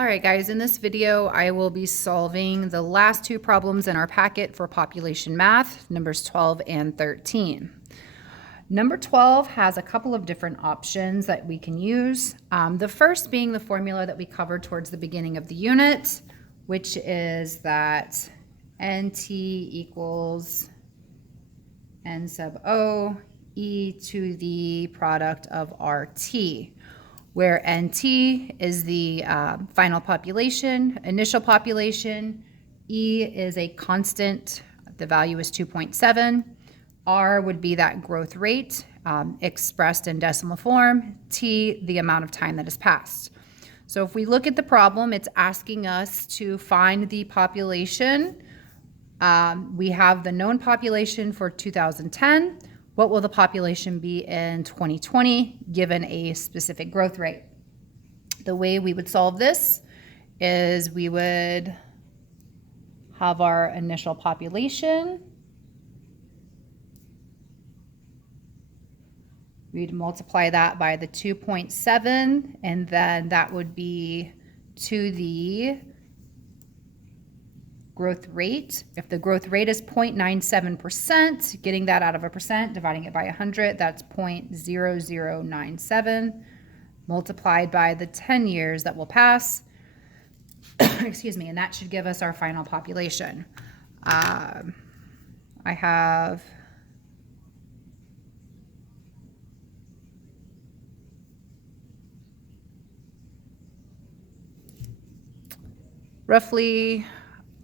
All right, guys, in this video, I will be solving the last two problems in our packet for population math, numbers 12 and 13. Number 12 has a couple of different options that we can use. The first being the formula that we covered towards the beginning of the unit, which is that NT equals N sub O e to the product of RT, where NT is the final population, initial population, E is a constant, the value is 2.7, R would be that growth rate expressed in decimal form, T the amount of time that has passed. So if we look at the problem, it's asking us to find the population. We have the known population for 2010. What will the population be in 2020 given a specific growth rate? The way we would solve this is we would have our initial population. We'd multiply that by the 2.7, and then that would be to the growth rate. If the growth rate is 0.97%, getting that out of a percent, dividing it by 100, that's 0.0097 multiplied by the 10 years that will pass. Excuse me, and that should give us our final population. I have roughly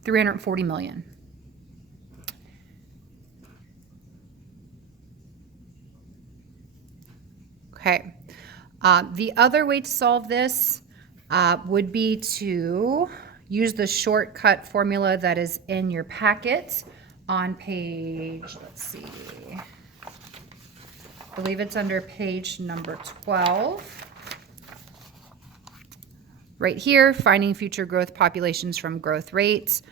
340 million. Okay. The other way to solve this would be to use the shortcut formula that is in your packet on page, let's see, I believe it's under page number 12. Right here, finding future growth populations from growth rates.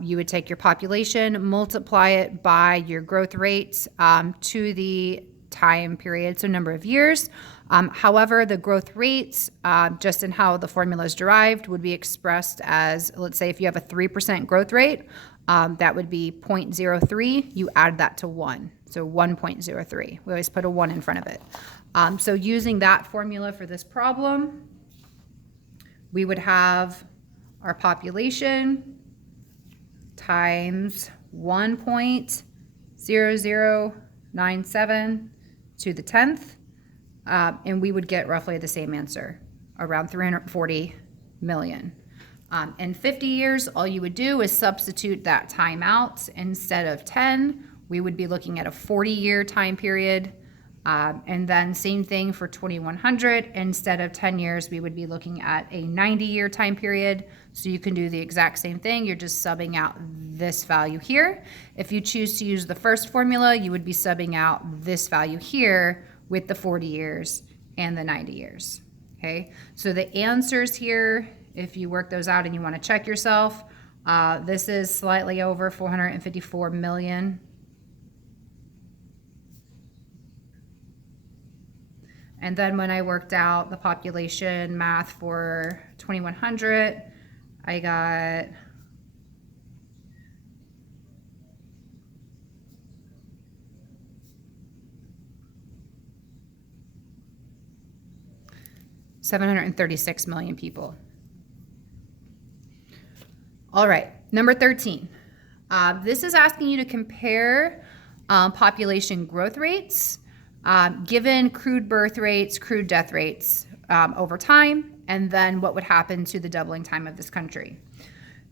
You would take your population, multiply it by your growth rate to the time period, so number of years. However, the growth rates, just in how the formula is derived, would be expressed as, let's say if you have a 3% growth rate, that would be 0.03. You add that to 1, so 1.03. We always put a 1 in front of it. So using that formula for this problem, we would have our population times 1.0097 to the 10th, and we would get roughly the same answer, around 340 million. In 50 years, all you would do is substitute that time out. Instead of 10, we would be looking at a 40-year time period. And then same thing for 2100. Instead of 10 years, we would be looking at a 90-year time period. So you can do the exact same thing. You're just subbing out this value here. If you choose to use the first formula, you would be subbing out this value here with the 40 years and the 90 years. Okay, so the answers here, if you work those out and you want to check yourself, this is slightly over 454 million. And then when I worked out the population math for 2100, I got $736 million people. All right, number 13. This is asking you to compare population growth rates given crude birth rates, crude death rates over time, and then what would happen to the doubling time of this country.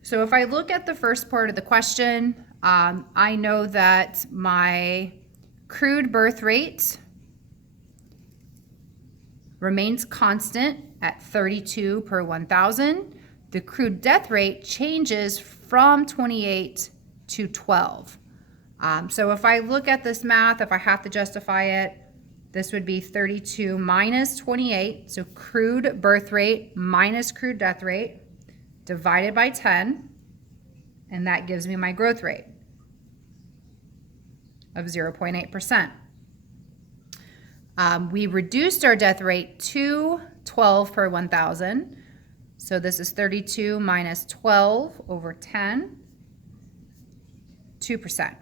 So if I look at the first part of the question, I know that my crude birth rate remains constant at 32 per 1,000. The crude death rate changes from 28 to 12. So if I look at this math, if I have to justify it, this would be 32 minus 28, so crude birth rate minus crude death rate, divided by 10, and that gives me my growth rate of 0.8%. We reduced our death rate to 12 per 1,000. So this is 32 minus 12 over 10, 2%.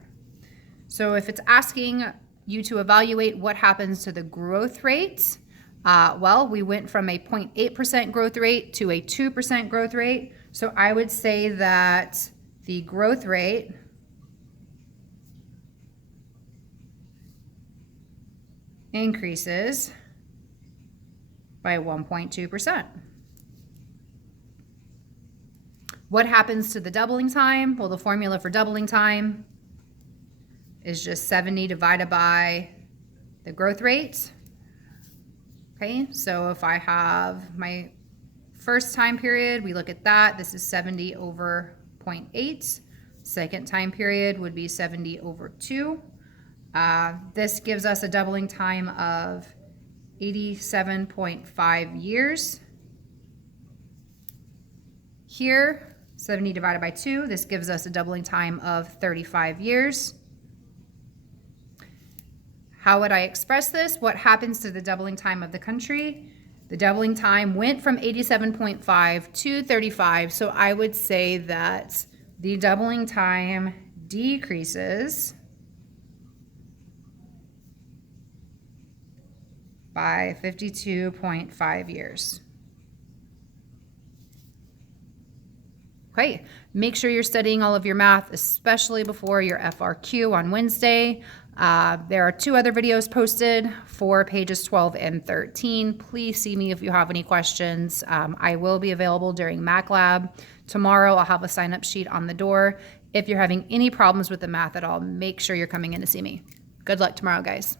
So if it's asking you to evaluate what happens to the growth rate, well, we went from a 0.8% growth rate to a 2% growth rate. So I would say that the growth rate increases by 1.2%. What happens to the doubling time? Well, the formula for doubling time is just 70 divided by the growth rate. Okay, so if I have my first time period, we look at that. This is 70 over 0.8. Second time period would be 70 over 2. This gives us a doubling time of 87.5 years. Here, 70 divided by 2, this gives us a doubling time of 35 years. How would I express this? What happens to the doubling time of the country? The doubling time went from 87.5 to 35, so I would say that the doubling time decreases by 52.5 years. Okay, make sure you're studying all of your math, especially before your FRQ on Wednesday. There are 2 other videos posted for pages 12 and 13. Please see me if you have any questions. I will be available during Mac Lab. Tomorrow I'll have a sign-up sheet on the door. If you're having any problems with the math at all, make sure you're coming in to see me. Good luck tomorrow, guys.